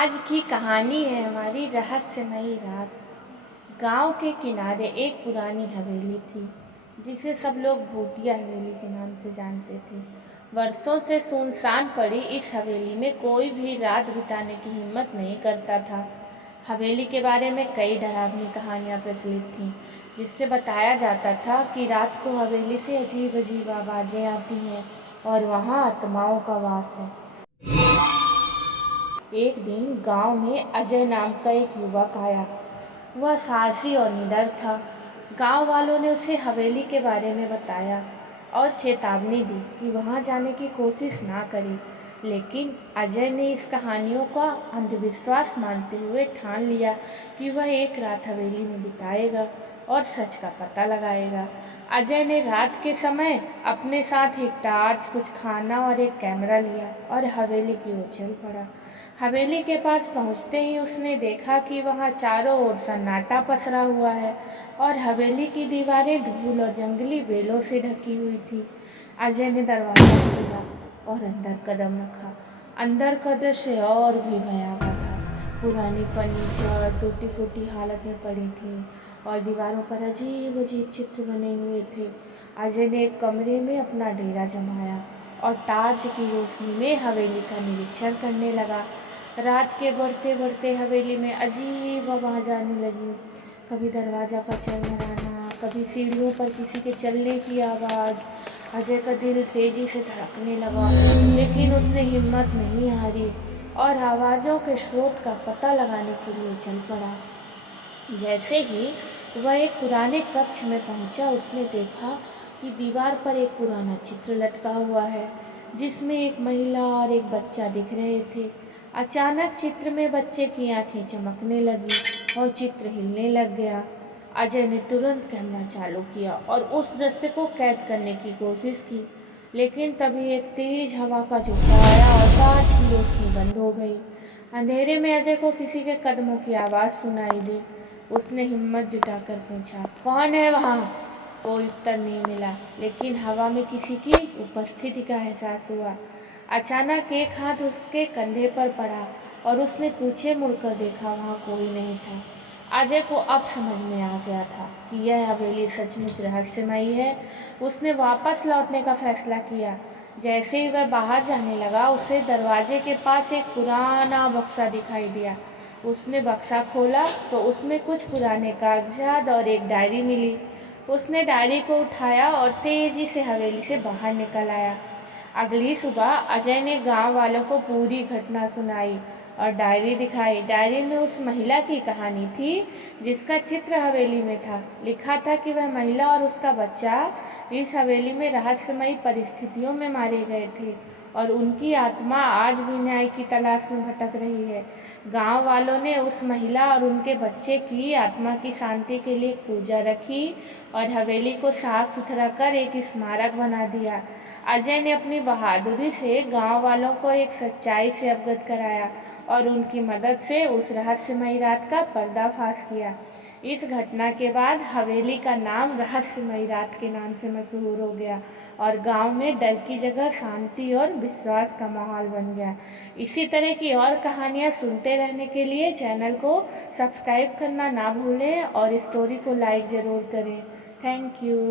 आज की कहानी है हमारी रहस्यमयी रात। गांव के किनारे एक पुरानी हवेली थी जिसे सब लोग भूतिया हवेली के नाम से जानते थे। वर्षों से सुनसान पड़ी इस हवेली में कोई भी रात बिताने की हिम्मत नहीं करता था। हवेली के बारे में कई डरावनी कहानियां प्रचलित थीं, जिससे बताया जाता था कि रात को हवेली से अजीब अजीब आवाजें आती हैं और वहां आत्माओं का वास है। एक दिन गांव में अजय नाम का एक युवक आया। वह साहसी और निडर था। गांव वालों ने उसे हवेली के बारे में बताया और चेतावनी दी कि वहां जाने की कोशिश ना करे। लेकिन अजय ने इस कहानियों का अंधविश्वास मानते हुए ठान लिया कि वह एक रात हवेली में बिताएगा और सच का पता लगाएगा। अजय ने रात के समय अपने साथ एक टार्च, कुछ खाना और एक कैमरा लिया और हवेली की ओर चल पड़ा। हवेली के पास पहुंचते ही उसने देखा कि वहां चारों ओर सन्नाटा पसरा हुआ है और हवेली की दीवारें धूल और जंगली बेलों से ढकी हुई थी। अजय ने दरवाजा खोला और अंदर कदम रखा। अंदर का दृश्य और भी भयावह था। पुरानी फर्नीचर टूटी फूटी हालत में पड़ी थी और दीवारों पर अजीब अजीब चित्र बने हुए थे। अजय ने एक कमरे में अपना डेरा जमाया और टार्च की रोशनी में हवेली का निरीक्षण करने लगा। रात के बढ़ते बढ़ते हवेली में अजीब आवाज आने लगी। कभी दरवाजा का चरमराना, कभी सीढ़ियों पर किसी के चलने की आवाज। अजय का दिल तेजी से धड़कने लगा, लेकिन उसने हिम्मत नहीं हारी और आवाजों के स्रोत का पता लगाने के लिए चल पड़ा। जैसे ही वह एक पुराने कक्ष में पहुंचा, उसने देखा कि दीवार पर एक पुराना चित्र लटका हुआ है जिसमें एक महिला और एक बच्चा दिख रहे थे। अचानक चित्र में बच्चे की आंखें चमकने लगी और चित्र हिलने लग गया। अजय ने तुरंत कैमरा चालू किया और उस दृश्य को कैद करने की कोशिश की, लेकिन तभी एक तेज हवा का झोंका आया और टार्च की रोशनी बंद हो गई। अंधेरे में अजय को किसी के कदमों की आवाज सुनाई दी। उसने हिम्मत जुटाकर पूछा, कौन है वहां? कोई उत्तर नहीं मिला, लेकिन हवा में किसी की उपस्थिति का एहसास हुआ। अचानक एक हाथ उसके कंधे पर पड़ा और उसने पीछे मुड़कर देखा, वहां कोई नहीं था। अजय को अब समझ में आ गया था कि यह हवेली सचमुच रहस्यमयी है। उसने वापस लौटने का फैसला किया। जैसे ही वह बाहर जाने लगा, उसे दरवाजे के पास एक पुराना बक्सा दिखाई दिया। उसने बक्सा खोला तो उसमें कुछ पुराने कागजात और एक डायरी मिली। उसने डायरी को उठाया और तेजी से हवेली से बाहर निकल आया। अगली सुबह अजय ने गांव वालों को पूरी घटना सुनाई और डायरी दिखाई। डायरी में उस महिला की कहानी थी जिसका चित्र हवेली में था। लिखा था कि वह महिला और उसका बच्चा इस हवेली में रहस्यमयी परिस्थितियों में मारे गए थे और उनकी आत्मा आज भी न्याय की तलाश में भटक रही है। गांव वालों ने उस महिला और उनके बच्चे की आत्मा की शांति के लिए पूजा रखी और हवेली को साफ सुथरा कर एक स्मारक बना दिया। अजय ने अपनी बहादुरी से गांव वालों को एक सच्चाई से अवगत कराया और उनकी मदद से उस रहस्यमयी रात का पर्दाफाश किया। इस घटना के बाद हवेली का नाम रहस्यमयी रात के नाम से मशहूर हो गया और गांव में डर की जगह शांति और विश्वास का माहौल बन गया। इसी तरह की और कहानियां सुनते रहने के लिए चैनल को सब्सक्राइब करना ना भूलें और स्टोरी को लाइक ज़रूर करें। Thank you.